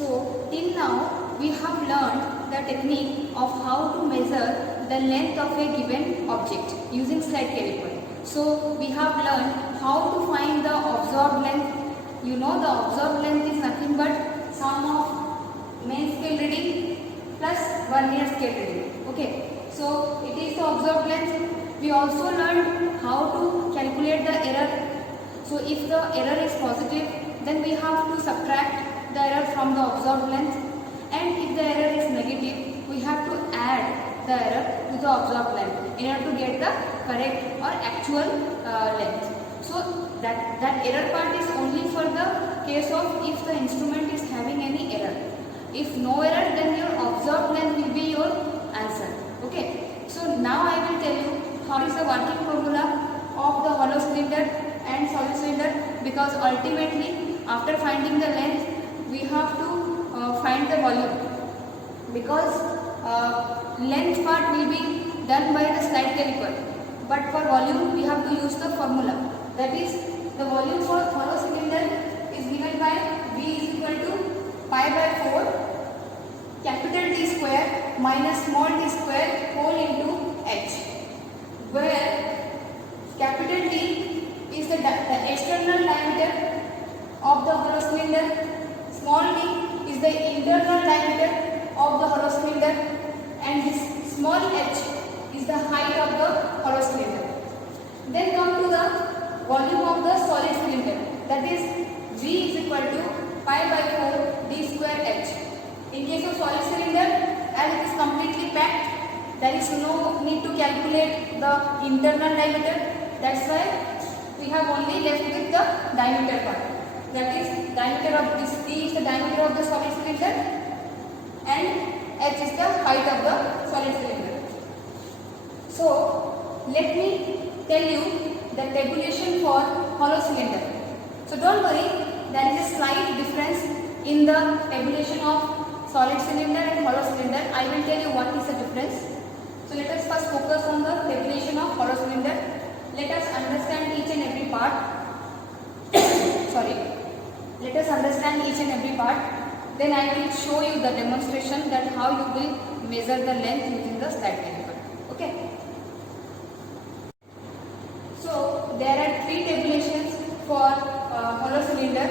So till now we have learned the technique of how to measure the length of a given object using slide caliper. So we have learned how to find the observed length. You know the observed length is nothing but sum of main scale reading plus vernier scale reading. Okay, so it is the observed length. We also learned how to calculate the error. So if the error is positive, then we have to subtract the error from the observed length, and if the error is negative, we have to add the error to the observed length in order to get the correct or actual length. So that error part is only for the case of if the instrument is having any error. If no error, then your observed length will be your answer. Okay, so now I will tell you how is the working formula of the hollow cylinder and solid cylinder, because ultimately after finding the length we have to find the volume, because length part will be done by the slide caliper, but for volume we have to use the formula. That is, the volume for hollow cylinder is given by V is equal to pi by 4 capital T square minus small t square whole into h, where capital T is the external diameter of the hollow cylinder, small t is the internal diameter of the hollow cylinder, and this small h is the height of the hollow cylinder. Then come to the volume of the solid cylinder, that is V is equal to pi by 4 d square h. In case of solid cylinder, as it is completely packed, there is no need to calculate the internal diameter. That's why we have only left with the diameter part. That is, diameter of this D is the diameter of the solid cylinder, and h is the height of the solid cylinder. So let me tell you the tabulation for hollow cylinder. So don't worry, there is a slight difference in the tabulation of solid cylinder and hollow cylinder. I will tell you what is the difference. So let us first focus on the tabulation of hollow cylinder. Let us understand each and every part. Sorry. Let us understand each and every part. Then I will show you the demonstration that how you will measure the length using the slide caliper. Okay. So there are three tabulations for hollow cylinder.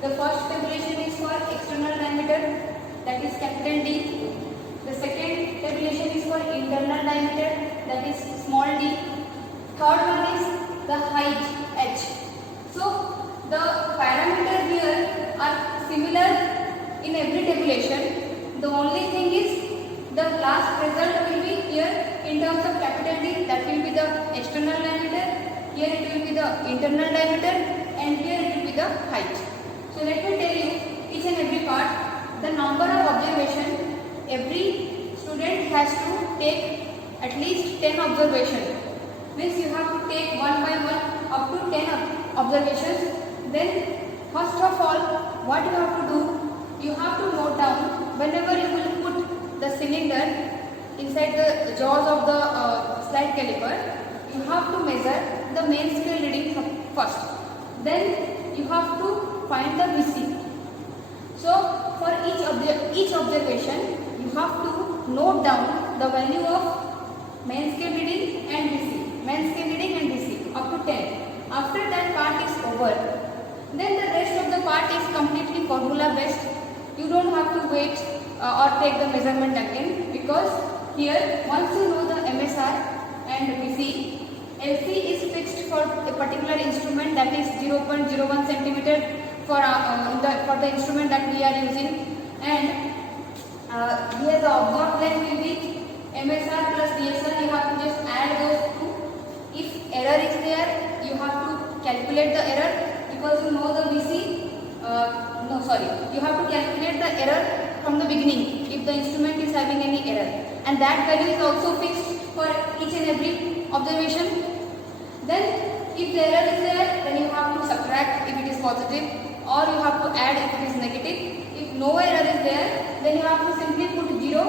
The first tabulation is for external diameter, that is capital D. The second tabulation is for internal diameter, that is small d. Third one is the height h. So the parameters here are similar in every tabulation. The only thing is the last result will be here in terms of capital D, that will be the external diameter, here it will be the internal diameter, and here it will be the height. So let me tell you each and every part. The number of observation, every student has to take at least 10 observations. Means you have to take one by one up to 10 observations. Then first of all, what you have to do, you have to note down whenever you will put the cylinder inside the jaws of the slide caliper, you have to measure the main scale reading first. Then you have to find the VC. So for each observation, you have to note down the value of main scale reading and VC, main scale reading and VC up to 10. After that part is over, then the rest of the part is completely formula based. You don't have to wait or take the measurement again, because here once you know the MSR and VC, LC is fixed for a particular instrument, that is 0.01 centimeter for the instrument that we are using, and here the observed length will be MSR plus DSR. You have to just add those two. If error is there, you have to calculate the error, because you know the VC. You have to calculate the error from the beginning if the instrument is having any error, and that value is also fixed for each and every observation. Then if the error is there, then you have to subtract if it is positive, or you have to add if it is negative. If no error is there, then you have to simply put 0,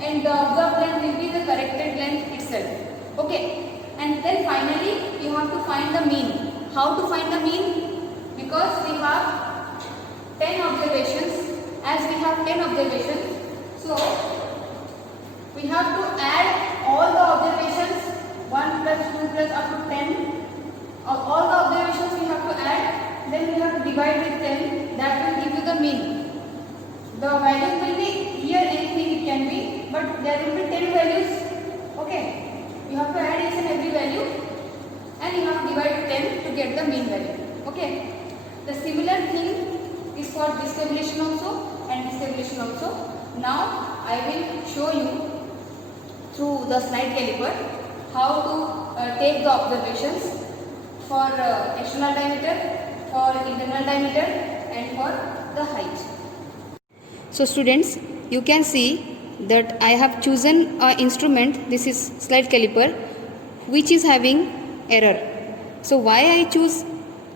and the observed length will be the corrected length itself. Okay, and then finally you have to find the mean. How to find the mean? Because we have 10 observations, as we have 10 observations. So we have to add all the observations 1 plus 2 plus up to 10. All the observations we have to add. Then we have to divide with 10. That will give you the mean. The values will be here anything it can be, but there will be 10 values. Okay. You have to add each and every value, and you have to divide 10 to get the mean value. Okay. The similar thing is for this tabulation also and this tabulation also. Now I will show you through the slide caliper how to take the observations for external diameter, for internal diameter, and for the height. So students, you can see that I have chosen an instrument, this is slide caliper, which is having error. So why I choose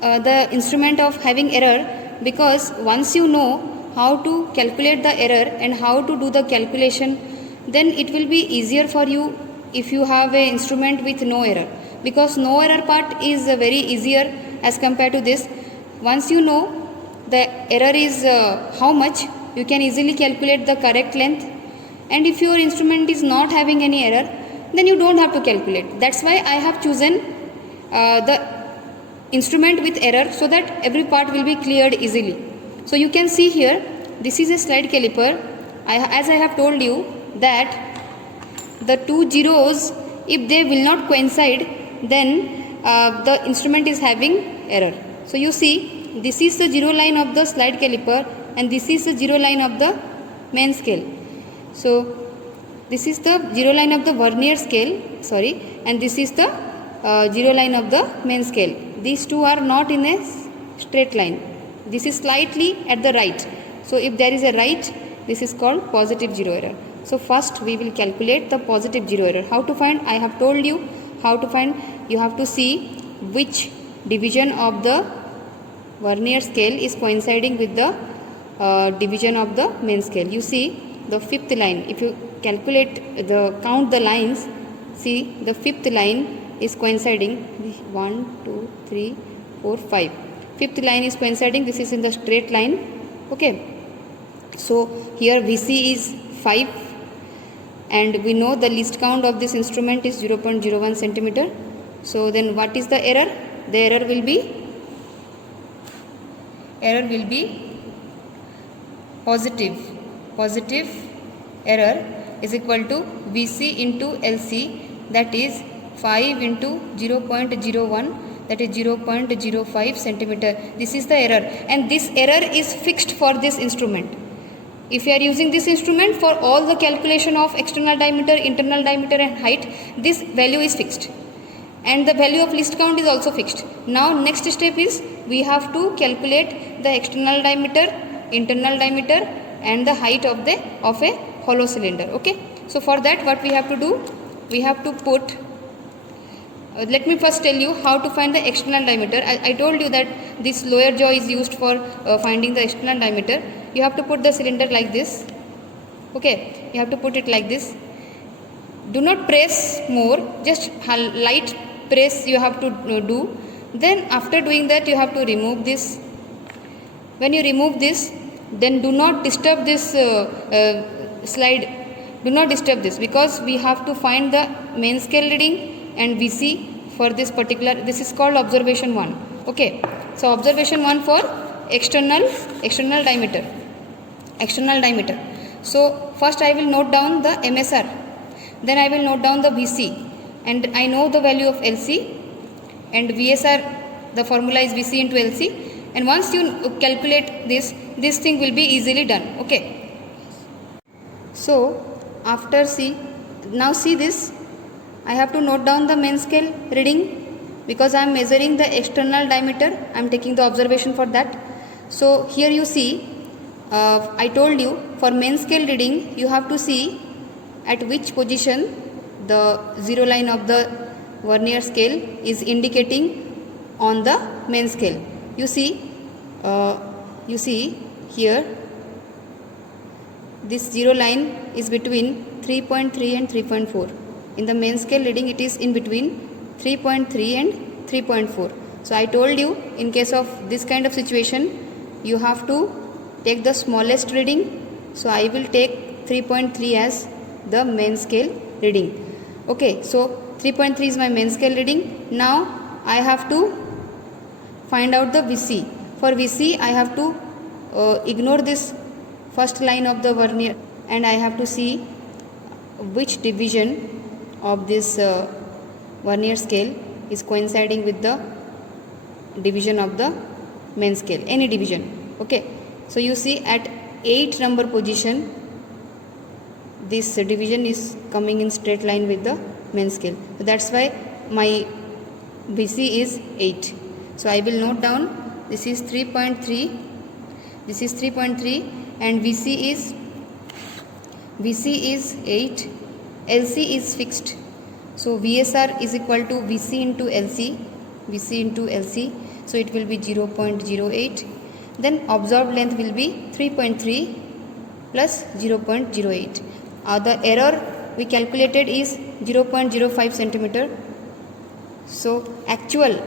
the instrument of having error? Because once you know how to calculate the error and how to do the calculation, then it will be easier for you if you have a instrument with no error, because no error part is very easier as compared to this. Once you know the error is how much, you can easily calculate the correct length, and if your instrument is not having any error, then you don't have to calculate. That's why I have chosen the instrument with error, so that every part will be cleared easily. So you can see here, this is a slide caliper. As I have told you that the two zeros, if they will not coincide, then the instrument is having error. So you see, this is the zero line of the slide caliper, and this is the zero line of the main scale. So this is the zero line of the vernier scale, and this is the zero line of the main scale. These two are not in a straight line. This is slightly at the right. So if there is a right, this is called positive zero error. So first we will calculate the positive zero error. How to find? I have told you how to find. You have to see which division of the vernier scale is coinciding with the division of the main scale. You see the fifth line. If you calculate count the lines, see the fifth line is coinciding. 1, 2, 3, 4, 5. Fifth line is coinciding. This is in the straight line. Okay. So here VC is 5, and we know the least count of this instrument is 0.01 centimeter. So then what is the error? The error will be positive error is equal to VC into LC, that is 5 into 0.01, that is 0.05 centimeter. This is the error, and this error is fixed for this instrument. If you are using this instrument for all the calculation of external diameter, internal diameter, and height, this value is fixed, and the value of least count is also fixed. Now next step is we have to calculate the external diameter, internal diameter, and the height of a hollow cylinder. Okay. So for that, what we have to do, we have to put let me first tell you how to find the external diameter. I told you that this lower jaw is used for finding the external diameter. You have to put the cylinder like this. Okay, you have to put it like this. Do not press more, just light press you have to do. Then after doing that, you have to remove this. When you remove this, then do not disturb this slide. Do not disturb this, because we have to find the main scale reading and VC for this particular. This is called observation 1. Okay, so observation 1 for external diameter. So first I will note down the MSR, then I will note down the VC, and I know the value of LC, and VSR, the formula is VC into LC, and once you calculate this thing will be easily done. Okay, so after now see this, I have to note down the main scale reading, because I am measuring the external diameter. I am taking the observation for that. So here you see, I told you for main scale reading you have to see at which position the zero line of the vernier scale is indicating on the main scale. You see here, this zero line is between 3.3 and 3.4. In the main scale reading, it is in between 3.3 and 3.4. So I told you, in case of this kind of situation, you have to take the smallest reading So I will take 3.3 as the main scale reading. Okay, so 3.3 is my main scale reading. Now I have to find out the VC. For VC I have to ignore this first line of the vernier and I have to see which division of this vernier scale is coinciding with the division of the main scale, any division. Okay, so you see at 8 number position this division is coming in straight line with the main scale, so that's why my VC is 8. So I will note down this is 3.3, this is 3.3 and VC is 8, LC is fixed. So VSR is equal to VC into LC, VC into LC, so it will be 0.08. Then observed length will be 3.3 plus 0.08. The error we calculated is 0.05 centimeter. So actual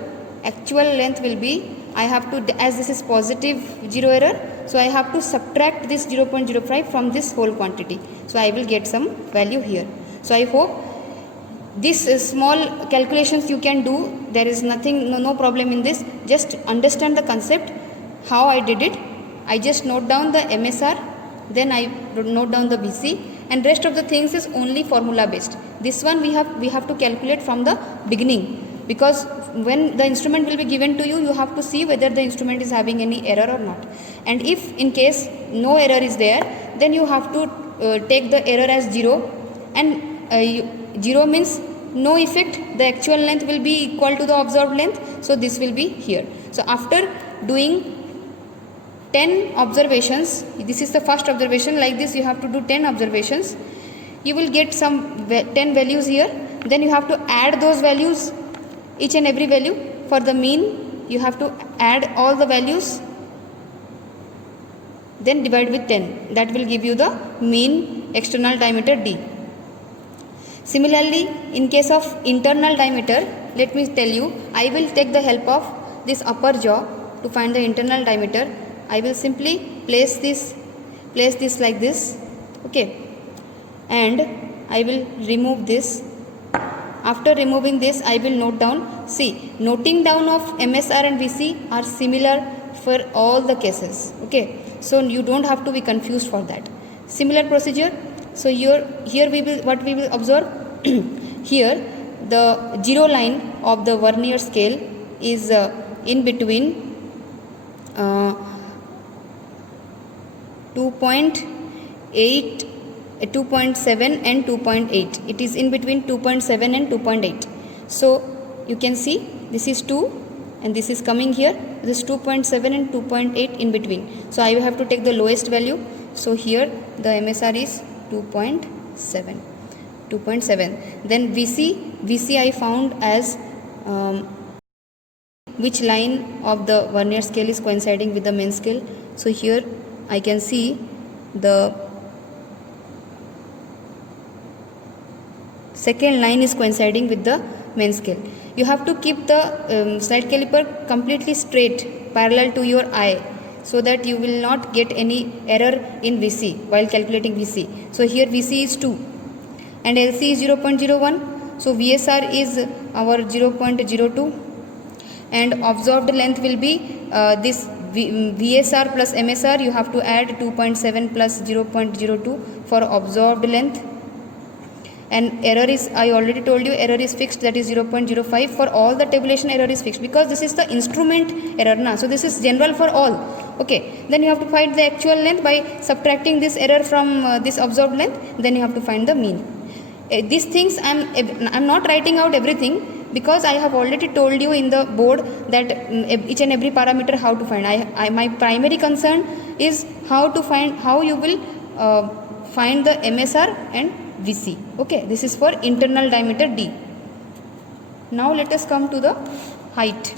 length will be, I have to, as this is positive zero error, so I have to subtract this 0.05 from this whole quantity. So I will get some value here. So I hope this small calculations you can do. There is nothing, no problem in this. Just understand the concept, how I did it. I just note down the MSR, then I note down the VC, and rest of the things is only formula based. This one we have to calculate from the beginning, because when the instrument will be given to you, you have to see whether the instrument is having any error or not. And if in case no error is there, then you have to take the error as 0, and 0 means no effect, the actual length will be equal to the observed length, so this will be here. So after doing 10 observations, this is the first observation, like this you have to do 10 observations, you will get some 10 values here, then you have to add those values, each and every value. For the mean you have to add all the values, then divide with 10, that will give you the mean external diameter D. Similarly, in case of internal diameter, let me tell you, I will take the help of this upper jaw to find the internal diameter. I will simply place this like this, okay, and I will remove this. After removing this, I will note down. See, noting down of MSR and VC are similar for all the cases, okay, so you don't have to be confused for that. Similar procedure. So here we will observe here the zero line of the vernier scale is in between 2.7 and 2.8. It is in between 2.7 and 2.8. So you can see this is 2 and this is coming here, this is 2.7 and 2.8 in between. So I have to take the lowest value. So here the MSR is 2.7. Then VC I found as which line of the vernier scale is coinciding with the main scale. So here I can see the second line is coinciding with the main scale. You have to keep the slide caliper completely straight, parallel to your eye, so that you will not get any error in VC while calculating VC. So here VC is 2 and LC is 0.01. So VSR is our 0.02 and observed length will be this VSR plus MSR. You have to add 2.7 plus 0.02 for observed length. And error is, I already told you, error is fixed, that is 0.05. For all the tabulation, error is fixed because this is the instrument error na. So this is general for all. Okay, then you have to find the actual length by subtracting this error from this observed length. Then you have to find the mean. These things I'm not writing out everything, because I have already told you in the board that each and every parameter how to find. My primary concern is how you will find the MSR and VC. Okay, this is for internal diameter D. Now let us come to the height.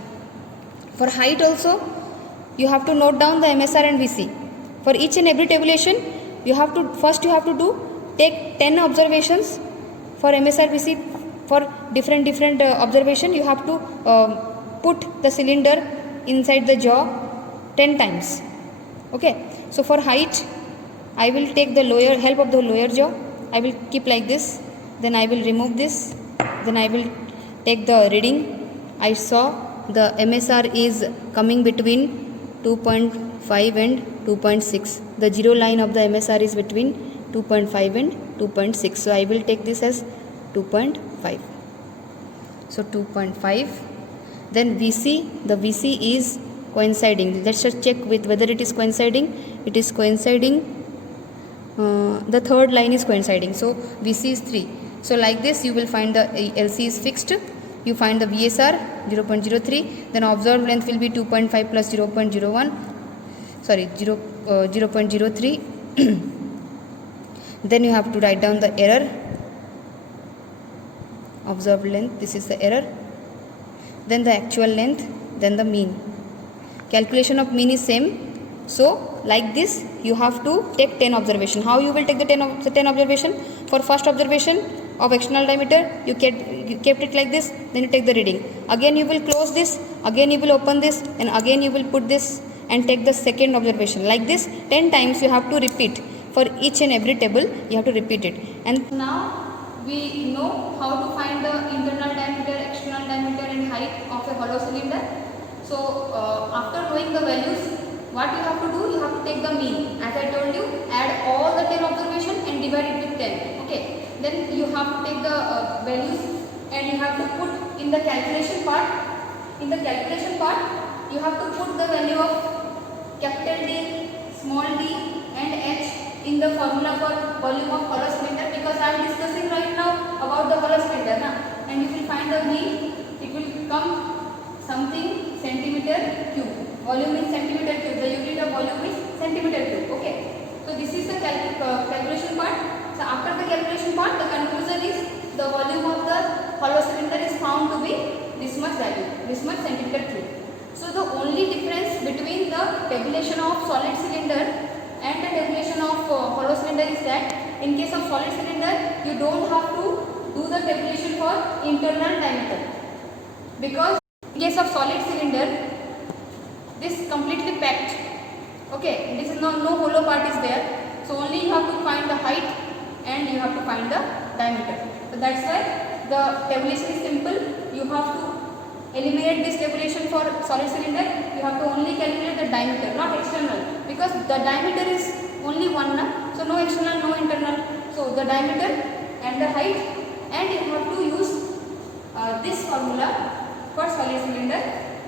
For height also you have to note down the MSR and VC. For each and every tabulation you have to take 10 observations for MSR VC. For different observation you have to put the cylinder inside the jaw 10 times. Okay, so for height I will take the lower help of the lower jaw. I will keep like this. Then I will remove this. Then I will take the reading. I saw the MSR is coming between 2.5 and 2.6. The zero line of the MSR is between 2.5 and 2.6. So I will take this as 2.5. So 2.5. Then VC, the VC is coinciding. Let's just check with whether it is coinciding. It is coinciding. The third line is coinciding. So VC is 3. So like this you will find the LC is fixed. You find the VSR 0.03. Then observed length will be 2.5 plus 0.01. Sorry, 0.03. Then you have to write down the error. Observed length, this is the error. Then the actual length, then the mean. Calculation of mean is same. So like this you have to take 10 observation. How you will take the 10 observation? For first observation of external diameter, you kept it like this, then you take the reading. Again you will close this, again you will open this, and again you will put this and take the second observation. Like this 10 times you have to repeat. For each and every table you have to repeat it. And now we know how to find the internal diameter, external diameter and height of a hollow cylinder. So after knowing the values, what you have to do? You have to take the mean. As I told you, add all the 10 observations and divide it with 10. Okay. Then you have to take the values and you have to put in the calculation part. In the calculation part, you have to put the value of capital D, small d and h in the formula for volume of hollow cylinder, because I am discussing right now about the hollow cylinder. And if you find the mean, it will come something centimeter cube. Volume is centimeter cube. The unit of volume is centimeter cube. Okay. So this is the calculation part. So after the calculation part, the conclusion is the volume of the hollow cylinder is found to be this much value, this much centimeter cube. So the only difference between the tabulation of solid cylinder and the tabulation of hollow cylinder is that in case of solid cylinder, you don't have to do the tabulation for internal diameter, because in case of solid cylinder, this completely packed. Okay, this is no hollow part is there. So only you have to find the height and you have to find the diameter. So that's why the tabulation is simple. You have to eliminate this tabulation for solid cylinder. You have to only calculate the diameter, not external, because the diameter is only one. So no external, no internal. So the diameter and the height, and you have to use this formula for solid cylinder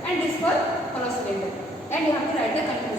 and this for hollow cylinder, and you have to write the conclusion.